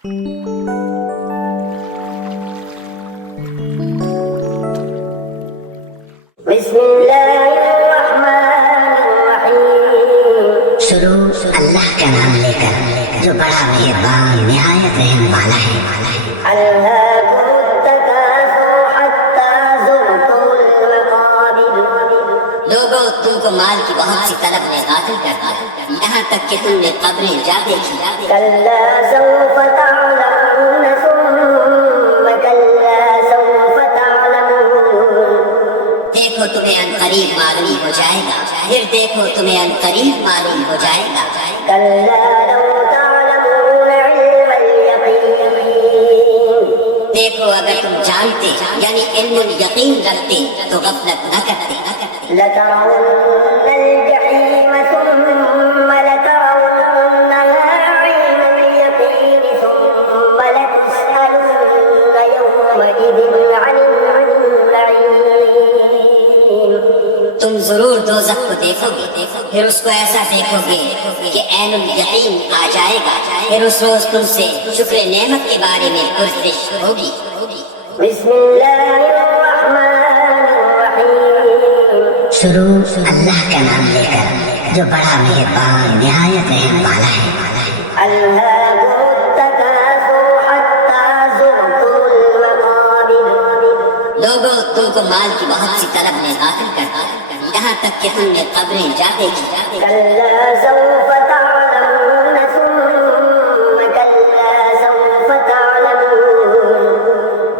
بسم اللہ الرحمن الرحیم۔ شروع اللہ کا نام لے کر جو بڑا مہربان نہایت رحم والا ہے۔ الہاکم التکاثر حتی زرتم المقابر۔ لوگوں، تم کو مال کی بہت سی طلب نے غافل کر دیا، یہاں تک کہ تم نے قبریں جا دیکھی۔ کلا سوف تعلمون ثم کلا سوف تعلمون۔ دیکھو تمہیں ان قریب معلوم ہو جائے گا، پھر دیکھو تمہیں ان قریب معلوم ہو جائے گا۔ کلا لو تعلمون علم الیقین۔ دیکھو اگر تم جانتے یعنی علم الیقین رکھتے تو غفلت نہ کرتے۔ لترون الجحیم ثم لترونها عین الیقین ثم لتسألن یومئذ عن النعیم۔ تم ضرور دوزخ کو دیکھو گے، پھر اس کو ایسا دیکھو گے کہ عین الیقین آ جائے گا، پھر اس روز تم سے شکر نعمت کے بارے میں پرسش ہوگی۔ بسم اللہ الرحمن الرحیم۔ شروع اللہ کا نام لے کر جو بڑا مہربان نہایت رحم والا ہے۔ الہاکم التکاثر حتی زرتم المقابر۔ لوگوں، تم کو مال کی بہت سی طلب نے غافل کر دیا، یہاں تک کہ تم نے قبریں جا دیکھی۔ کلا سوف تعلمون ثم کلا سوف تعلمون۔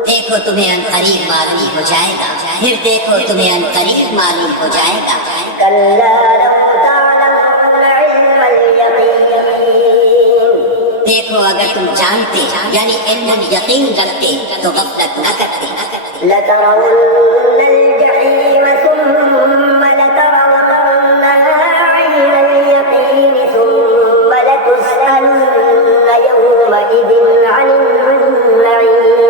دیکھو تمہیں ان قریب معلوم ہو جائے گا، پھر دیکھو تمہیں ان قریب معلوم ہو جائے گا۔ کلا لو تعلمون علم الیقین۔ دیکھو اگر تم جانتے یعنی علم الیقین رکھتے تو غفلت نہ کرتے۔ لترون الجحیم ثم لترونها عین الیقین ثم لتسألن یومئذ عن النعیم۔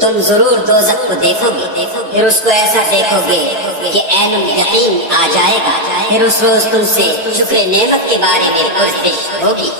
تم ضرور دوزخ کو دیکھو گے، پھر اس کو ایسا دیکھو گے کہ عین الیقین آ جائے گا، پھر اس روز تم سے شکر نعمت کے بارے میں پرسش ہوگی۔